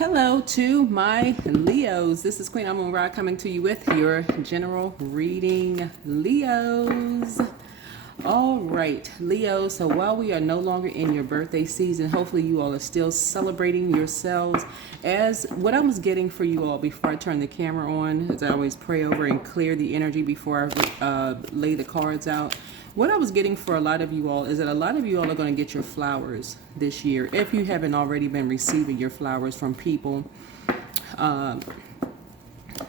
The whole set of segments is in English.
Hello to my Leos. This is Queen Amun Ra coming to you with your general reading, Leos. All right, Leo. So while we are no longer in your birthday season, hopefully you all are still celebrating yourselves. As what I was getting for you all before I turn the camera on, as I always pray over and clear the energy before I lay the cards out. What I was getting for a lot of you all is that a lot of you all are going to get your flowers this year. If you haven't already been receiving your flowers from people,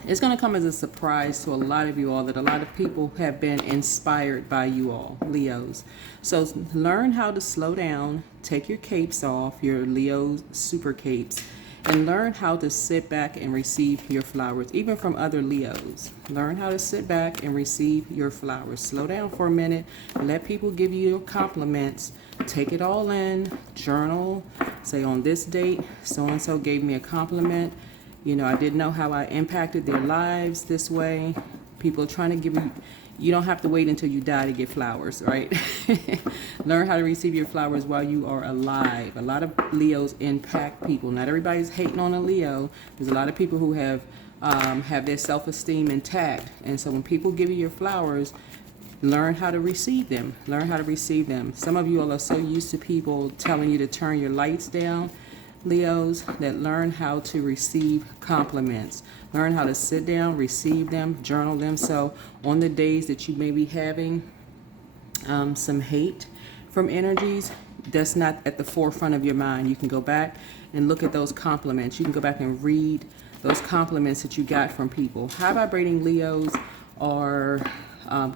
it's going to come as a surprise to a lot of you all that a lot of people have been inspired by you all, Leos. So learn how to slow down, take your capes off, your Leo super capes, and learn how to sit back and receive your flowers, even from other Leos. Learn how to sit back and receive your flowers. Slow down for a minute. Let people give you compliments. Take it all in. Journal. Say, on this date, so-and-so gave me a compliment. You know, I didn't know how I impacted their lives this way. People are trying to give you don't have to wait until you die to get flowers, right? Learn how to receive your flowers while you are alive. A lot of Leos impact people. Not everybody's hating on a Leo. There's a lot of people who have their self-esteem intact. And so when people give you your flowers, learn how to receive them. Learn how to receive them. Some of you all are so used to people telling you to turn your lights down, Leos, that learn how to receive compliments. Learn how to sit down, receive them, journal them. So on the days that you may be having some hate from energies, that's not at the forefront of your mind. You can go back and look at those compliments. You can go back and read those compliments that you got from people. High vibrating Leos are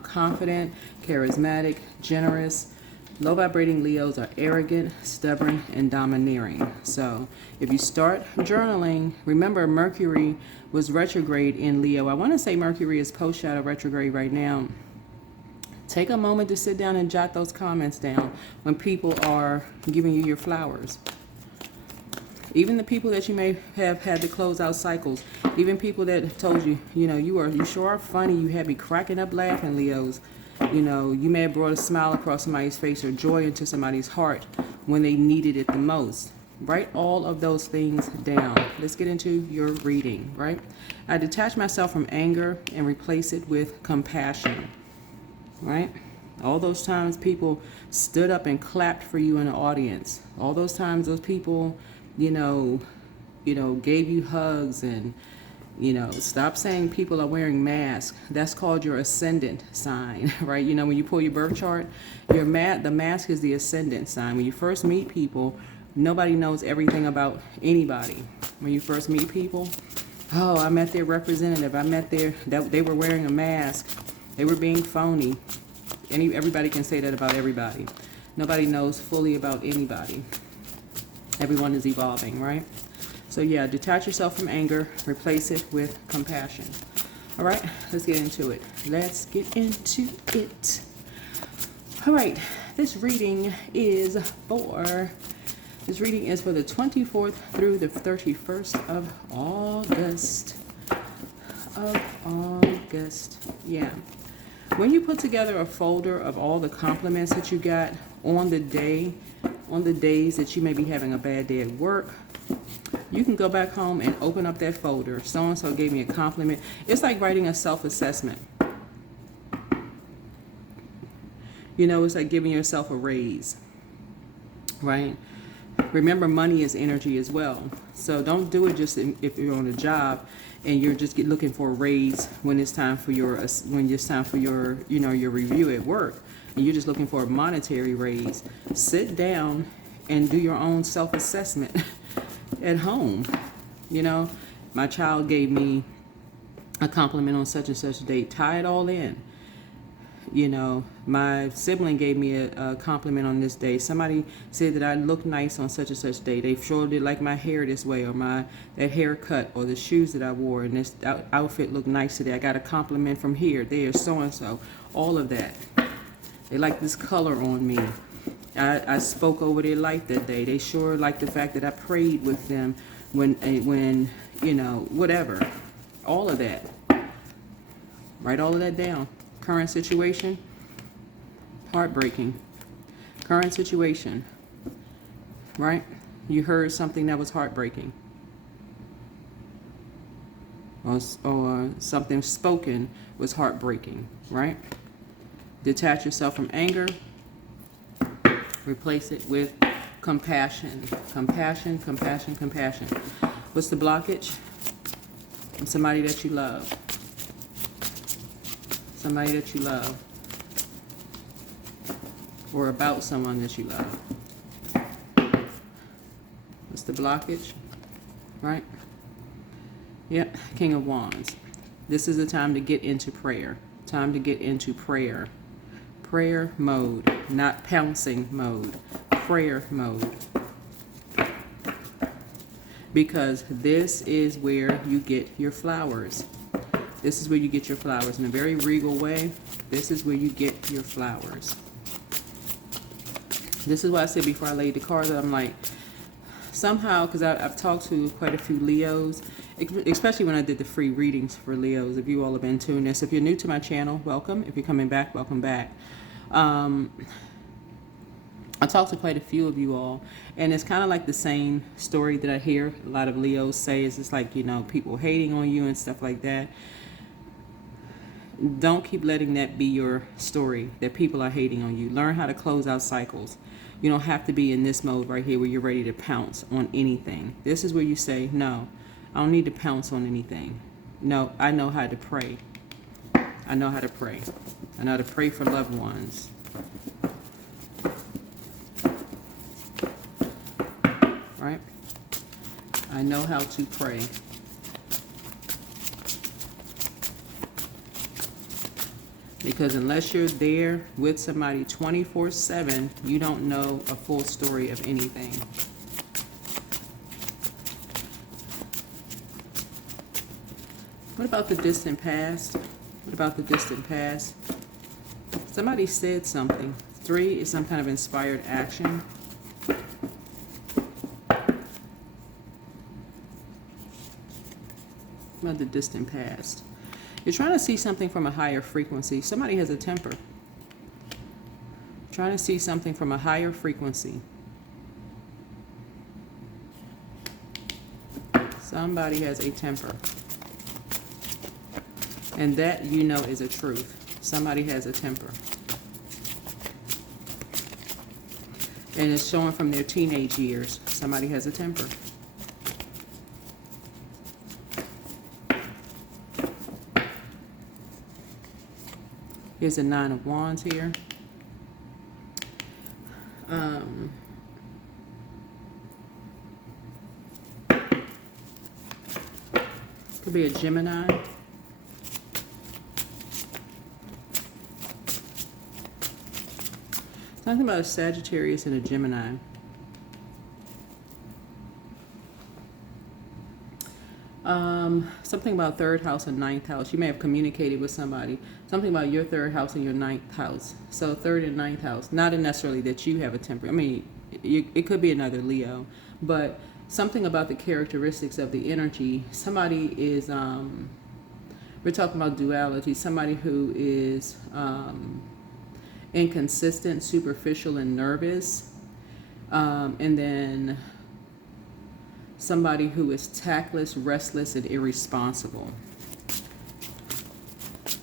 confident, charismatic, generous. Low vibrating Leos are arrogant, stubborn, and domineering. So if you start journaling, remember Mercury was retrograde in Leo. I want to say Mercury is post-shadow retrograde right now. Take a moment to sit down and jot those comments down when people are giving you your flowers. Even the people that you may have had to close out cycles, even people that told you, you know, you sure are funny, you had me cracking up laughing, Leos. You know, you may have brought a smile across somebody's face or joy into somebody's heart when they needed it the most. Write all of those things down. Let's get into your reading, right? I detach myself from anger and replace it with compassion, right? All those times people stood up and clapped for you in the audience. All those times those people, you know, gave you hugs and, you know, stop saying people are wearing masks. That's called your ascendant sign, right? You know, when you pull your birth chart, the mask is the ascendant sign. When you first meet people, nobody knows everything about anybody. When you first meet people, oh, I met their representative. They were wearing a mask. They were being phony. Everybody can say that about everybody. Nobody knows fully about anybody. Everyone is evolving, right? So yeah, detach yourself from anger, replace it with compassion. All right, let's get into it. Let's get into it. All right, this reading is for the 24th through the 31st of August. Yeah. When you put together a folder of all the compliments that you got on the days that you may be having a bad day at work, you can go back home and open up that folder. So-and-so gave me a compliment. It's like writing a self-assessment. You know, it's like giving yourself a raise, right? Remember, money is energy as well. So don't do it just if you're on a job and you're just looking for a raise when it's time for your your review at work, and you're just looking for a monetary raise. Sit down and do your own self-assessment at home. You know, my child gave me a compliment on such and such a date. Tie it all in. You know, my sibling gave me a compliment on this day. Somebody said that I look nice on such and such day. They sure did like my hair this way, or that haircut, or the shoes that I wore, and this outfit looked nice today. I got a compliment from here, there, so and so. All of that. They like this color on me. I spoke over their life that day. They sure liked the fact that I prayed with them when you know, whatever. All of that. Write all of that down. Current situation, heartbreaking. Current situation, right? You heard something that was heartbreaking. or something spoken was heartbreaking, right? Detach yourself from anger. Replace it with compassion. Compassion, compassion, compassion. What's the blockage? From somebody that you love. Somebody that you love. Or about someone that you love. What's the blockage? Right? Yep, King of Wands. This is the time to get into prayer. Time to get into prayer. Prayer mode, not pouncing mode. Prayer mode. Because this is where you get your flowers. This is where you get your flowers. In a very regal way, this is where you get your flowers. This is why I said before I laid the cards, I'm like, somehow, because I've talked to quite a few Leos, especially when I did the free readings for Leos. If you all have been tuned this, if you're new to my channel, welcome. If you're coming back, welcome back. I talked to quite a few of you all, and it's kind of like the same story that I hear a lot of Leos say. Is it's like, you know, people hating on you and stuff like that. Don't keep letting that be your story, that people are hating on you. Learn how to close out cycles. You don't have to be in this mode right here where you're ready to pounce on anything. This is where you say, no, I don't need to pounce on anything. No, I know how to pray. I know how to pray. I know how to pray for loved ones. Right? I know how to pray. Because unless you're there with somebody 24/7, you don't know a full story of anything. What about the distant past? What about the distant past? Somebody said something. 3 is some kind of inspired action. What about the distant past? You're trying to see something from a higher frequency. Somebody has a temper. Trying to see something from a higher frequency. Somebody has a temper. And that, you know, is a truth. Somebody has a temper. And it's showing from their teenage years. Somebody has a temper. Here's a 9 of Wands here. Could be a Gemini. Talking about a Sagittarius and a Gemini. Something about 3rd house and 9th house. You may have communicated with somebody. Something about your 3rd house and your 9th house. So 3rd and 9th house. Not necessarily that you have a temper. I mean, it could be another Leo. But something about the characteristics of the energy. Somebody is, we're talking about duality. Somebody who is inconsistent, superficial, and nervous. And then somebody who is tactless, restless, and irresponsible.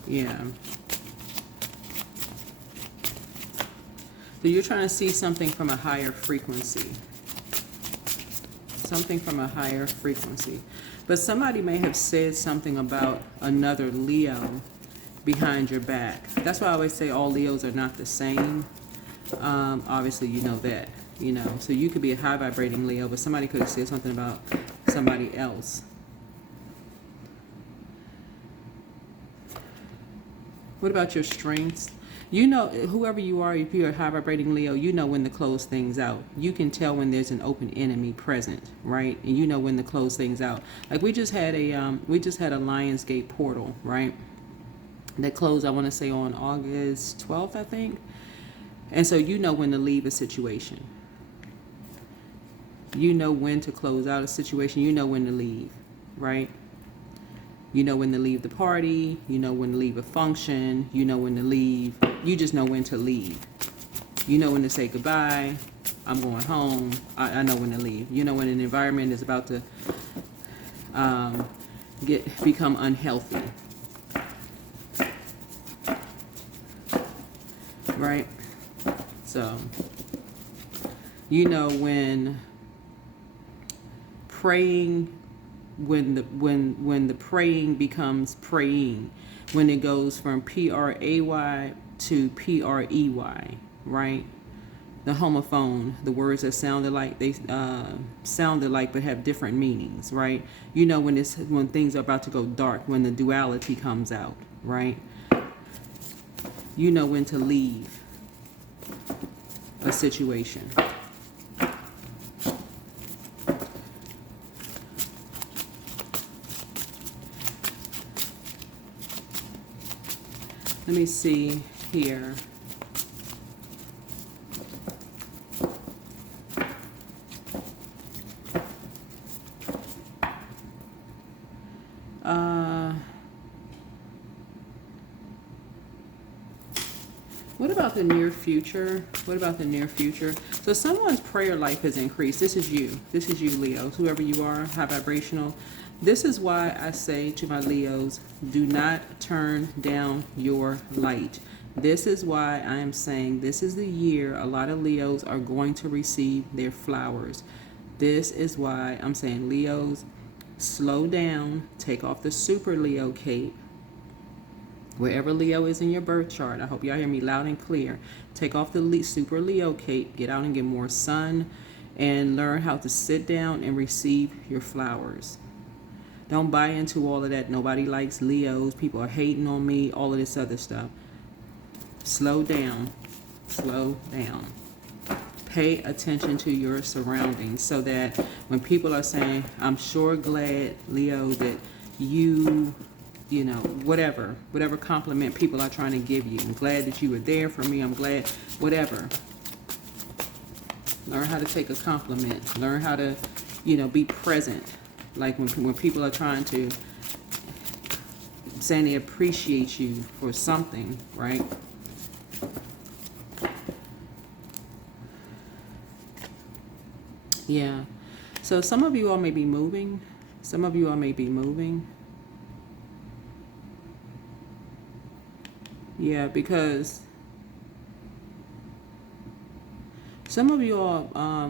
Yeah. So you're trying to see something from a higher frequency. Something from a higher frequency. But somebody may have said something about another Leo behind your back. That's why I always say all Leos are not the same. Obviously, you know that. You know, so you could be a high vibrating Leo, but somebody could have said something about somebody else. What about your strengths? You know, whoever you are, if you're a high vibrating Leo, you know when to close things out. You can tell when there's an open enemy present, right? And you know when to close things out. Like we just had a Lionsgate portal, right? That closed, I want to say on August 12th, I think. And so you know when to leave a situation. You know when to close out a situation. You know when to leave, right? You know when to leave the party. You know when to leave a function. You know when to leave. You just know when to leave. You know when to say goodbye. I'm going home. I know when to leave. You know when an environment is about to become unhealthy. Right? So, you know, when praying, when the praying becomes praying, when it goes from PRAY to PREY, right? The homophone, the words that sounded like but have different meanings, right? You know, when things are about to go dark, when the duality comes out, right? You know when to leave a situation. Let me see here. What about the near future? What about the near future? So someone's prayer life has increased. This is you. This is you, Leos. Whoever you are, high vibrational. This is why I say to my Leos, do not turn down your light. This is why I am saying this is the year a lot of Leos are going to receive their flowers. This is why I'm saying, Leos, slow down, take off the super Leo cape. Wherever Leo is in your birth chart, I hope y'all hear me loud and clear. Take off the super Leo cape, get out and get more sun, and learn how to sit down and receive your flowers. Don't buy into all of that. Nobody likes Leos. People are hating on me, all of this other stuff. Slow down. Slow down. Pay attention to your surroundings so that when people are saying, I'm sure glad, Leo, that you know, whatever compliment people are trying to give you. I'm glad that you were there for me. I'm glad, whatever. Learn how to take a compliment. Learn how to, you know, be present. Like when people are trying to, saying they appreciate you for something, right? Yeah. So some of you all may be moving. Some of you all may be moving. Yeah, because some of you all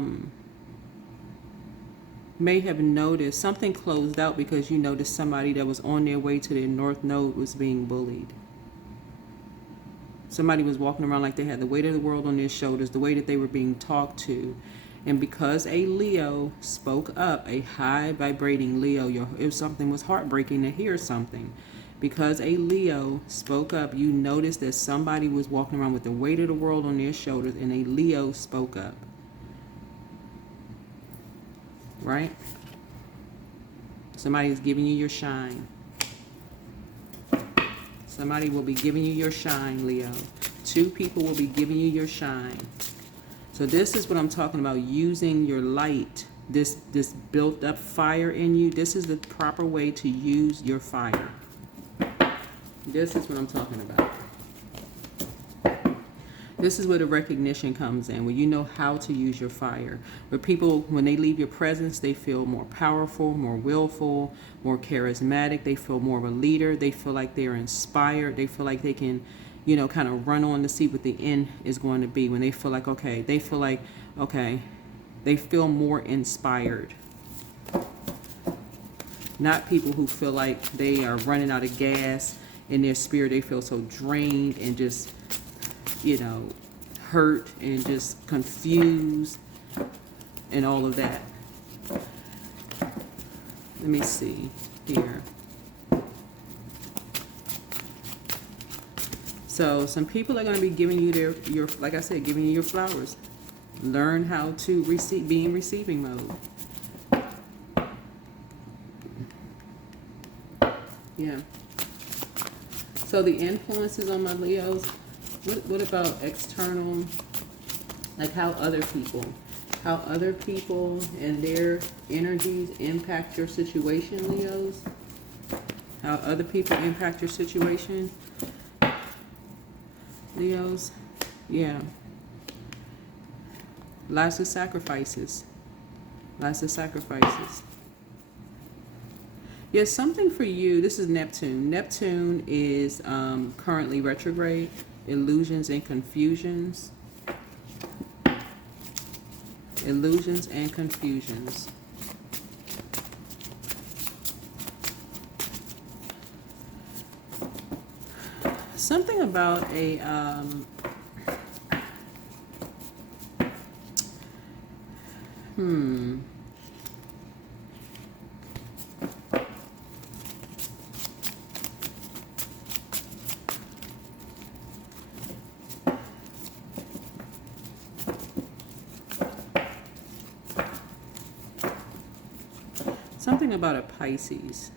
may have noticed something closed out because you noticed somebody that was on their way to their north node was being bullied. Somebody was walking around like they had the weight of the world on their shoulders, the way that they were being talked to. And because a Leo spoke up, a high vibrating Leo, if something was heartbreaking to hear something. Because a Leo spoke up, you noticed that somebody was walking around with the weight of the world on their shoulders, and a Leo spoke up. Right? Somebody is giving you your shine. Somebody will be giving you your shine, Leo. Two people will be giving you your shine. So this is what I'm talking about, using your light, this built up fire in you. This is the proper way to use your fire. This is what I'm talking about. This is where the recognition comes in, where you know how to use your fire. Where people, when they leave your presence, they feel more powerful, more willful, more charismatic. They feel more of a leader. They feel like they're inspired. They feel like they can, you know, kind of run on to see what the end is going to be. When they feel like, okay, they feel more inspired. Not people who feel like they are running out of gas in their spirit. They feel so drained and just, you know, hurt and just confused and all of that. Let me see here. So some people are going to be giving you your, like I said, giving you your flowers. Learn how to receive, be in receiving mode. Yeah. So the influences on my Leos, what about external, like how other people and their energies impact your situation, Leos? How other people impact your situation, Leos? Yeah. Lots of sacrifices. Lots of sacrifices. Yes, something for you. This is Neptune. Neptune is currently retrograde. Illusions and confusions. Illusions and confusions. Something about a something about a Pisces.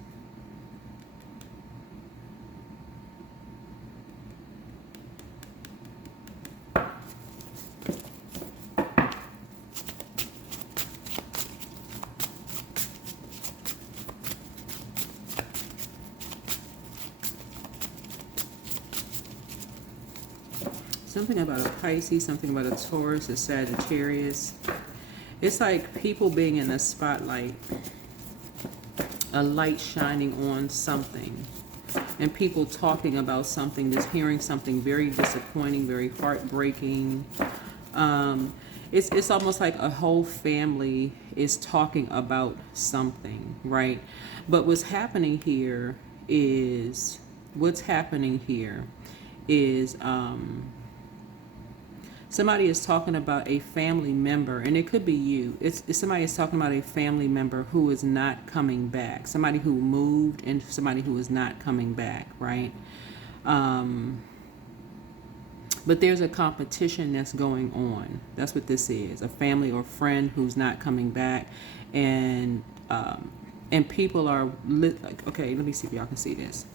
Something about a Pisces, something about a Taurus, a Sagittarius. It's like people being in the spotlight, a light shining on something, and people talking about something, just hearing something very disappointing, very heartbreaking. It's almost like a whole family is talking about something, right? But what's happening here is somebody is talking about a family member, and it could be you. It's somebody is talking about a family member who is not coming back. Somebody who moved and somebody who is not coming back, right? But there's a competition that's going on. That's what this is. A family or friend who's not coming back. And people are, okay, let me see if y'all can see this.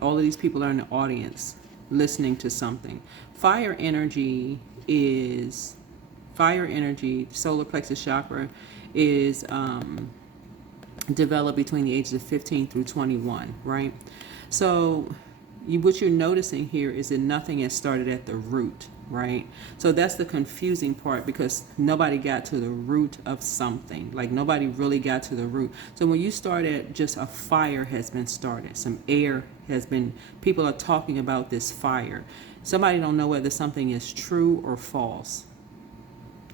All of these people are in the audience listening to something. Fire energy, solar plexus chakra is developed between the ages of 15 through 21, right? So what you're noticing here is that nothing has started at the root, right? So that's the confusing part, because nobody got to the root of something. Like, nobody really got to the root. So when you start at just a fire has been started, some air has been, people are talking about this fire. Somebody don't know whether something is true or false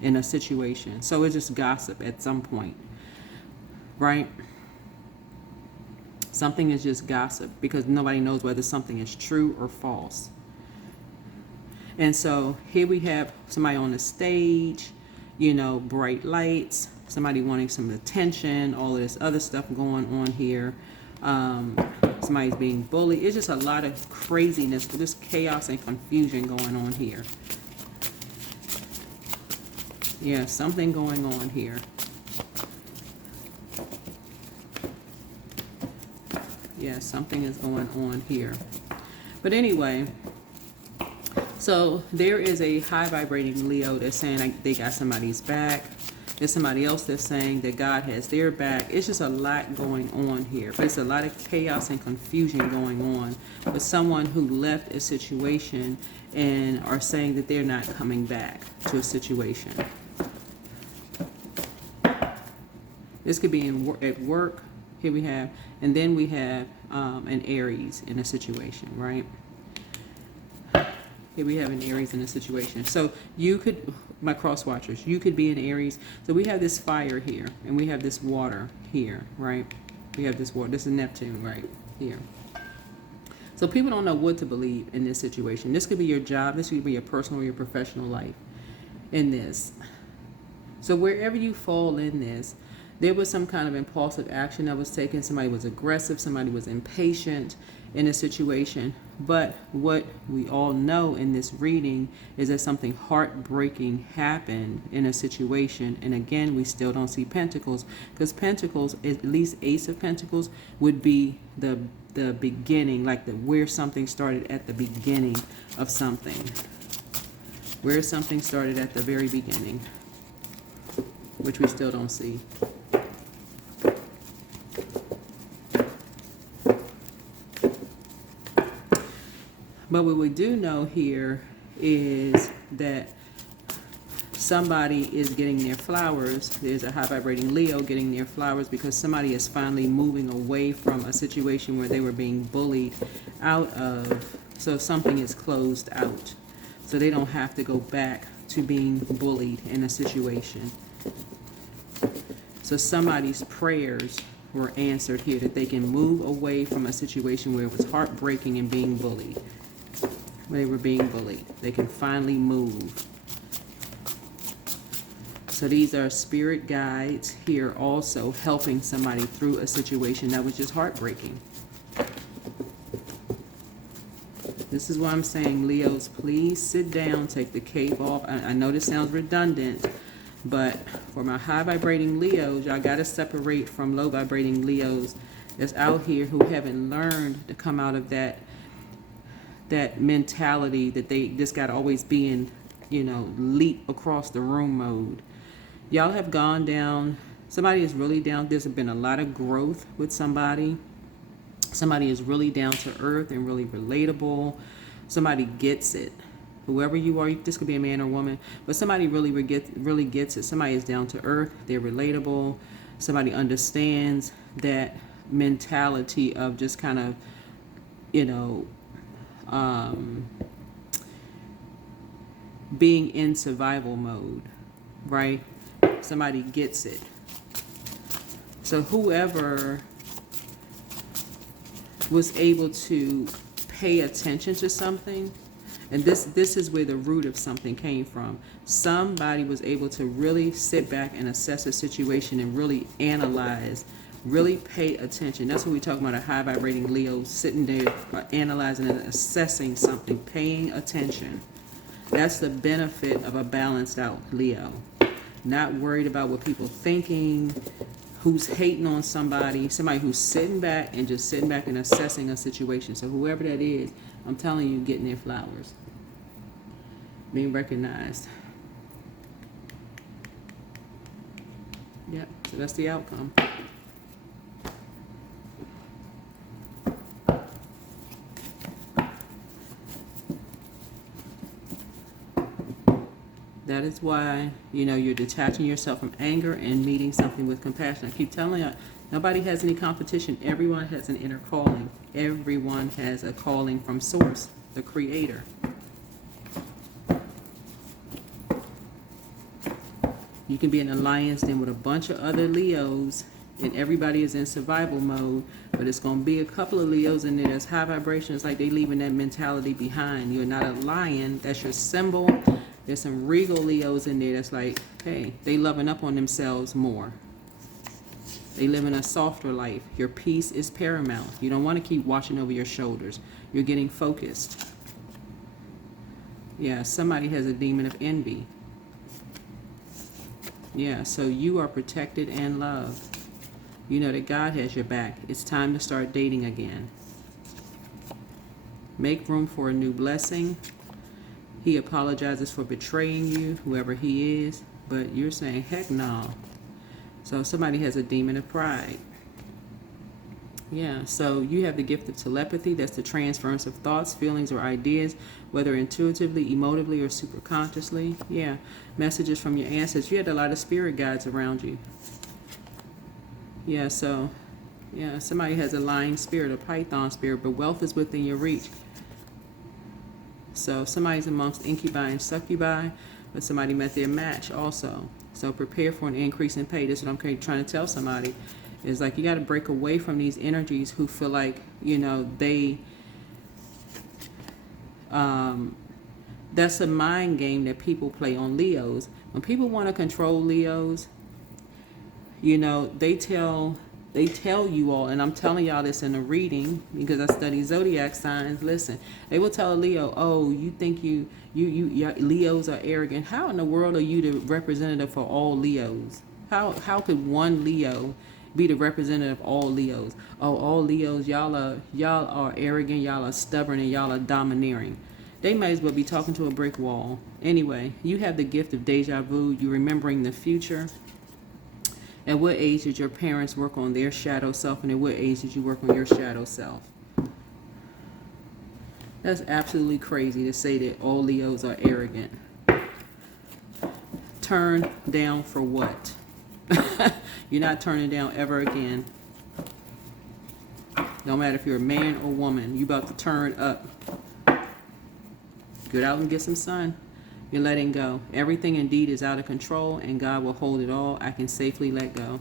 in a situation. So it's just gossip at some point, right? Something is just gossip because nobody knows whether something is true or false. And so here we have somebody on the stage, bright lights, somebody wanting some attention, all of this other stuff going on here. Somebody's being bullied. It's just a lot of craziness, just chaos and confusion going on here. Yeah, something going on here. Yeah, something is going on here. But anyway, so there is a high vibrating Leo that's saying like they got somebody's back. There's somebody else that's saying that God has their back. It's just a lot going on here. But it's a lot of chaos and confusion going on with someone who left a situation and are saying that they're not coming back to a situation. This could be at work. Here we have, and then we have an Aries in a situation, right? Here we have an Aries in a situation. So you could, my cross watchers, you could be an Aries. So we have this fire here, and we have this water here, right? We have this water. This is Neptune right here. So people don't know what to believe in this situation. This could be your job. This could be your personal or your professional life in this. So wherever you fall in this, there was some kind of impulsive action that was taken. Somebody was aggressive. Somebody was impatient in a situation. But what we all know in this reading is that something heartbreaking happened in a situation. And again, we still don't see Pentacles, because Pentacles, at least Ace of Pentacles, would be the beginning, like where something started at the beginning of something. Where something started at the very beginning, which we still don't see. But what we do know here is that somebody is getting their flowers. There's a high vibrating Leo getting their flowers because somebody is finally moving away from a situation where they were being bullied out of. So something is closed out. So they don't have to go back to being bullied in a situation. So somebody's prayers were answered here, that they can move away from a situation where it was heartbreaking and being bullied. When they were being bullied, they can finally move. So these are spirit guides here also helping somebody through a situation that was just heartbreaking. This is why I'm saying, Leos, please sit down, take the cape off. I know this sounds redundant, but for my high vibrating Leos, y'all got to separate from low vibrating Leos that's out here who haven't learned to come out of that mentality that they just got to always be in, leap across the room mode. Y'all have gone down, somebody is really down. There's been a lot of growth with somebody. Somebody is really down to earth and really relatable. Somebody gets it. Whoever you are, this could be a man or woman, but somebody really gets it. Somebody is down to earth. They're relatable. Somebody understands that mentality of just kind of, being in survival mode, right? Somebody gets it. So whoever was able to pay attention to something, and this is where the root of something came from. Somebody was able to really sit back and assess a situation and really analyze, really pay attention. That's what we talk about, a high vibrating Leo sitting there analyzing and assessing something, paying attention. That's the benefit of a balanced out Leo. Not worried about what people thinking, who's hating on somebody who's sitting back and just sitting back and assessing a situation. So whoever that is, I'm telling you, getting their flowers, being recognized. Yep, so that's the outcome. That is why, you're detaching yourself from anger and meeting something with compassion. I keep telling you, nobody has any competition. Everyone has an inner calling. Everyone has a calling from Source, the Creator. You can be in an alliance then with a bunch of other Leos, and everybody is in survival mode, but it's going to be a couple of Leos in there that's high vibration. It's like they leaving that mentality behind. You're not a lion. That's your symbol. There's some Regal Leos in there that's like, hey, they loving up on themselves more. They live in a softer life. Your peace is paramount. You don't want to keep watching over your shoulders. You're getting focused. Yeah, somebody has a demon of envy. Yeah, so you are protected and loved. You know that God has your back. It's time to start dating again. Make room for a new blessing. He apologizes for betraying you, whoever he is, but you're saying, heck no. So somebody has a demon of pride. Yeah, so you have the gift of telepathy. That's the transference of thoughts, feelings, or ideas, whether intuitively, emotively, or superconsciously. Yeah, messages from your ancestors. You had a lot of spirit guides around you. Yeah, so, yeah, somebody has a lion spirit, a python spirit, but wealth is within your reach. So somebody's amongst incubi and succubi, but somebody met their match also. So prepare for an increase in pay. This is what I'm trying to tell somebody. Is like you got to break away from these energies who feel like, they, that's a mind game that people play on Leos. When people want to control Leos, they tell you all, and I'm telling y'all this in a reading because I study zodiac signs. Listen, they will tell a Leo, oh, you think you Leos are arrogant. How in the world are you the representative for all Leos? How could one Leo be the representative of all Leos? Oh, all Leos, y'all are arrogant, y'all are stubborn, and y'all are domineering. They might as well be talking to a brick wall. Anyway, you have the gift of deja vu. You're remembering the future. At what age did your parents work on their shadow self, and at what age did you work on your shadow self? That's absolutely crazy to say that all Leos are arrogant. Turn down for what? You're not turning down ever again. No matter if you're a man or woman, you about to turn up. Get out and get some sun. You're letting go. Everything indeed is out of control, and God will hold it all. I can safely let go.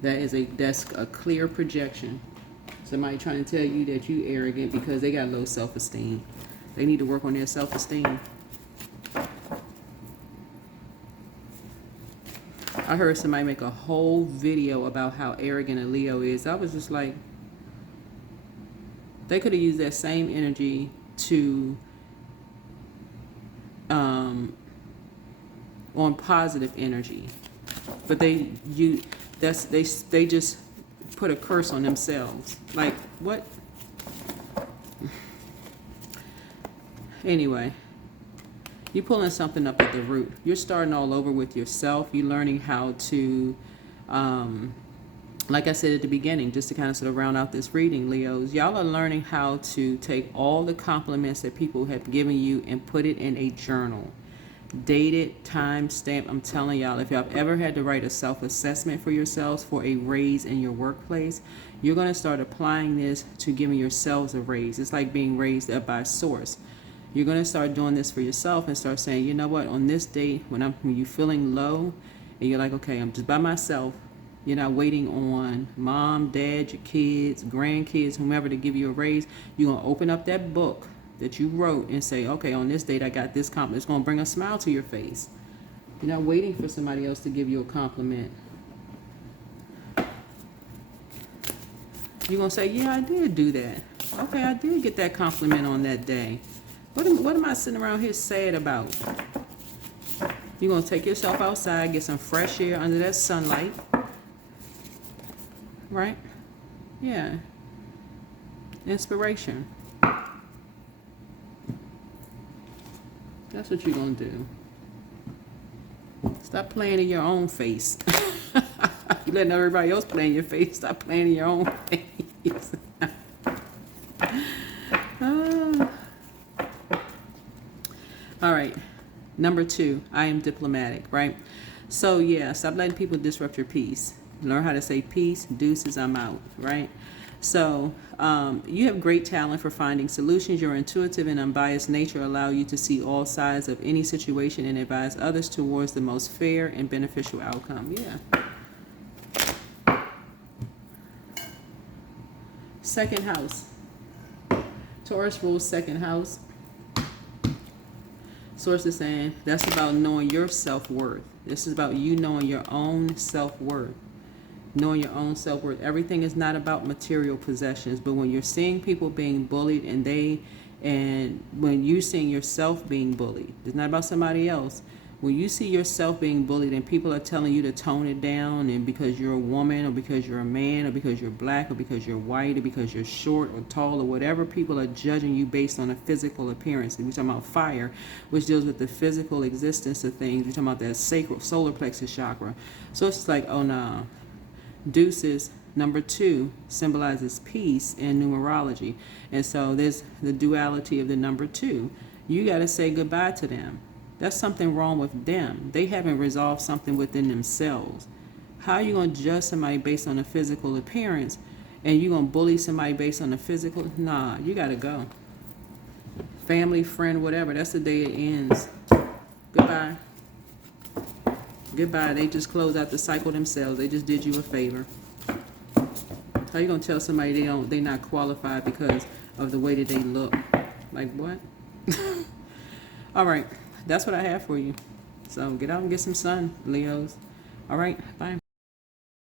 That's a clear projection. Somebody trying to tell you that you arrogant because they got low self-esteem. They need to work on their self-esteem. I heard somebody make a whole video about how arrogant a Leo is. I was just like, they could have used that same energy to on positive energy, but they just put a curse on themselves. Like, what? Anyway, you're pulling something up at the root. You're starting all over with yourself. You're learning how to, like I said at the beginning, just to kind of sort of round out this reading, Leos, y'all are learning how to take all the compliments that people have given you and put it in a journal. Dated, time stamp. I'm telling y'all, if y'all have ever had to write a self-assessment for yourselves for a raise in your workplace, you're going to start applying this to giving yourselves a raise. It's like being raised up by source. You're going to start doing this for yourself and start saying, you know what, on this date, when you're feeling low and you're like, okay, I'm just by myself. You're not waiting on mom, dad, your kids, grandkids, whomever to give you a raise. You're going to open up that book that you wrote and say, okay, on this date I got this compliment. It's going to bring a smile to your face. You're not waiting for somebody else to give you a compliment. You're going to say, yeah, I did do that. Okay, I did get that compliment on that day. What am I sitting around here sad about? You're going to take yourself outside, get some fresh air under that sunlight. Right? Yeah. Inspiration. That's what you're going to do. Stop playing in your own face. You're letting everybody else play in your face. Stop playing in your own face. All right. Number 2, I am diplomatic, right? So, yeah, stop letting people disrupt your peace. Learn how to say peace, deuces, I'm out, right? So you have great talent for finding solutions. Your intuitive and unbiased nature allow you to see all sides of any situation and advise others towards the most fair and beneficial outcome. Yeah. Second house. Taurus rules second house. Source is saying that's about knowing your self-worth. This is about you knowing your own self-worth. Knowing your own self-worth. Everything is not about material possessions, but when you're seeing people being bullied and when you're seeing yourself being bullied, it's not about somebody else. When you see yourself being bullied and people are telling you to tone it down, and because you're a woman or because you're a man or because you're black or because you're white or because you're short or tall or whatever, people are judging you based on a physical appearance. We're talking about fire, which deals with the physical existence of things. We're talking about that sacral solar plexus chakra. So it's like, oh no. Deuces, number 2, symbolizes peace in numerology. And so there's the duality of the number 2. You got to say goodbye to them. That's something wrong with them. They haven't resolved something within themselves. How are you going to judge somebody based on a physical appearance and you're going to bully somebody based on a physical? Nah, you got to go. Family, friend, whatever. That's the day it ends. Goodbye. Goodbye. They just closed out the cycle themselves. They just did you a favor. How you gonna tell somebody they're not qualified because of the way that they look? Like what? All right, that's what I have for you. So get out and get some sun, Leos. All right, bye.